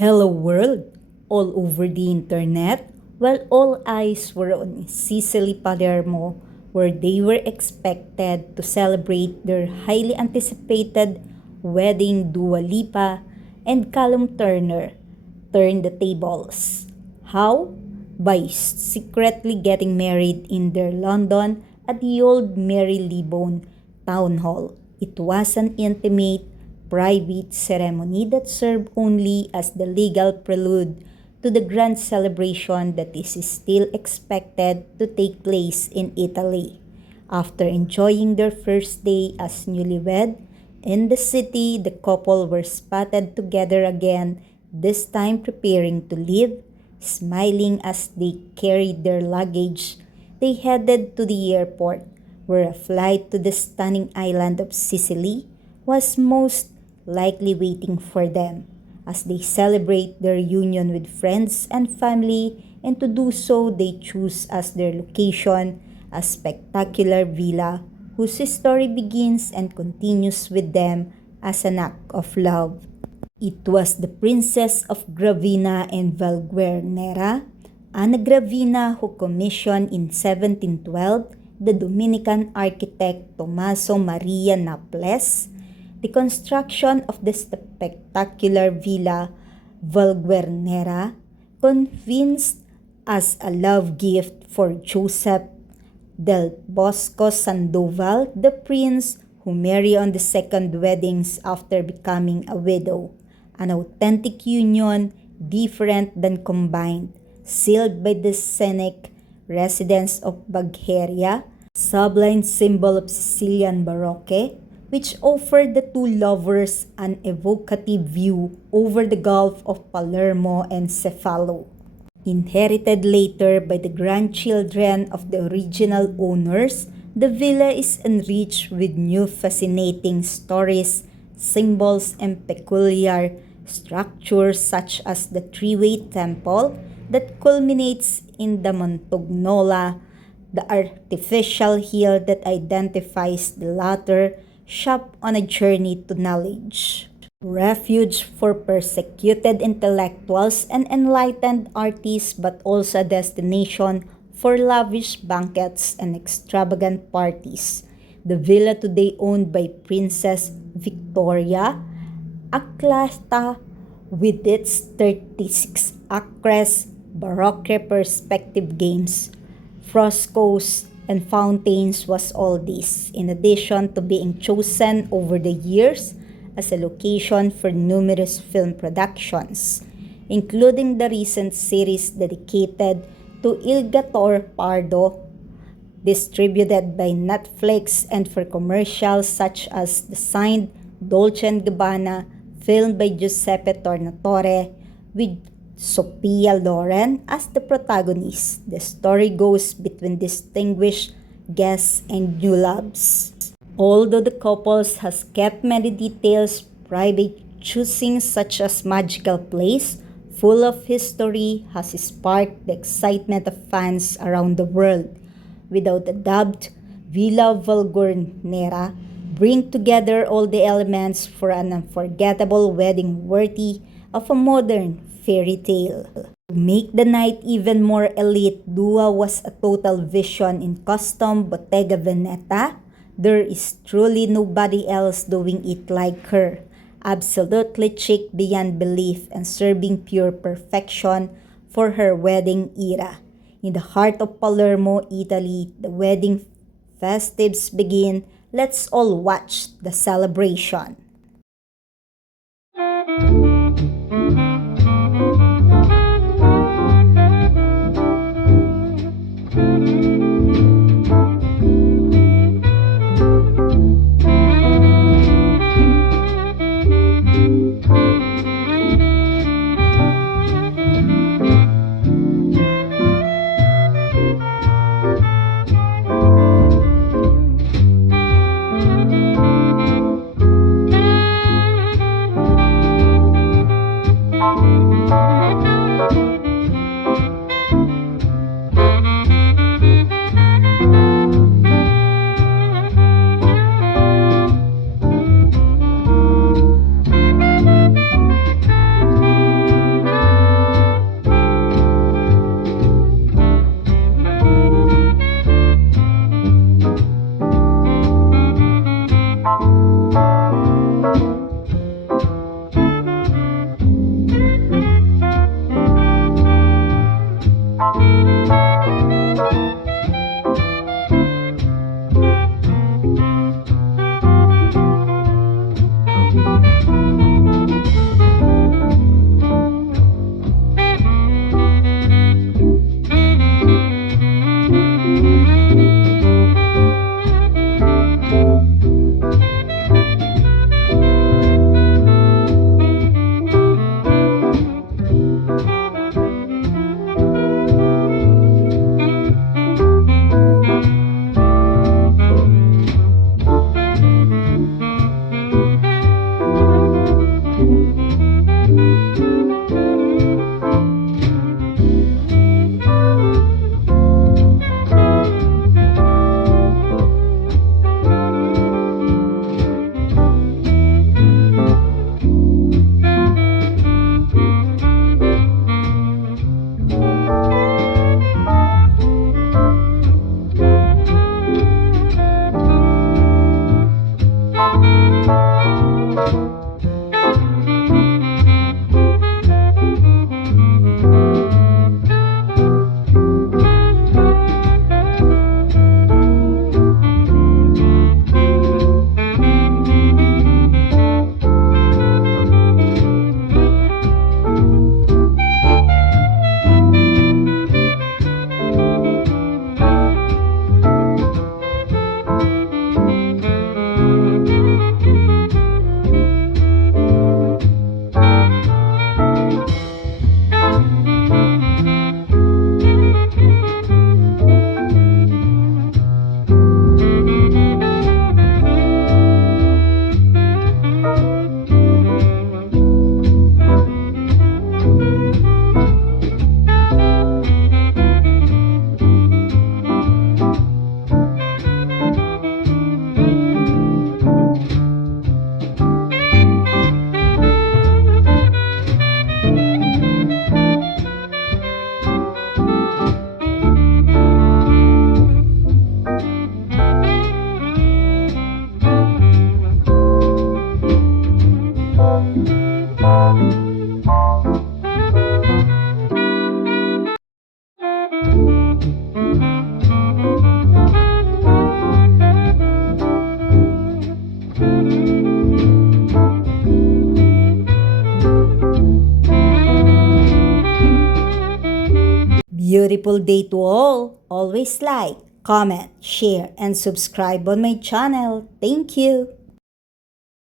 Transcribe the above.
Hello world, all over the internet, while all eyes were on Sicily Palermo, where they were expected to celebrate their highly anticipated wedding. Dua Lipa and Callum Turner turned the tables. How? By secretly getting married in their London at the old Marylebone Town Hall. It was an intimate, private ceremony that served only as the legal prelude to the grand celebration that is still expected to take place in Italy. After enjoying their first day as newlywed in the city, the couple were spotted together again, this time preparing to leave. Smiling as they carried their luggage, they headed to the airport, where a flight to the stunning island of Sicily was most likely waiting for them as they celebrate their union with friends and family, and to do so they choose as their location a spectacular villa whose story begins and continues with them as an act of love. It was the Princess of Gravina and Valguernera, Anna Gravina, who commissioned in 1712 the Dominican architect Tommaso Maria Naples the construction of the spectacular Villa Valguernera, convinced as a love gift for Joseph del Bosco Sandoval, the prince who married on the second weddings after becoming a widow, an authentic union different than combined, sealed by the scenic residence of Bagheria, sublime symbol of Sicilian Baroque, which offered the two lovers an evocative view over the Gulf of Palermo and Cefalo. Inherited later by the grandchildren of the original owners, the villa is enriched with new fascinating stories, symbols, and peculiar structures such as the three-way temple that culminates in the Montognola, the artificial hill that identifies the latter shop on a journey to knowledge, refuge for persecuted intellectuals and enlightened artists, but also a destination for lavish banquets and extravagant parties. The villa, today owned by Princess Victoria Aclata, with its 36 acres, Baroque perspective games, frescoes, and fountains, was all this, in addition to being chosen over the years as a location for numerous film productions, including the recent series dedicated to Il Gattor Pardo, distributed by Netflix, and for commercials such as the signed Dolce & Gabbana, filmed by Giuseppe Tornatore, with Sophia Loren as the protagonist. The story goes between distinguished guests and new loves. Although the couple has kept many details private, choosing such as magical place full of history has sparked the excitement of fans around the world. Without a doubt, Villa Valguernera bring together all the elements for an unforgettable wedding worthy of a modern fairy tale. To make the night even more elite, Dua was a total vision in custom Bottega Veneta. There is truly nobody else doing it like her. Absolutely chic beyond belief and serving pure perfection for her wedding era. In the heart of Palermo, Italy, the wedding festives begin. Let's all watch the celebration. beautiful day to all. Always like, comment, share, and subscribe on my channel. Thank you.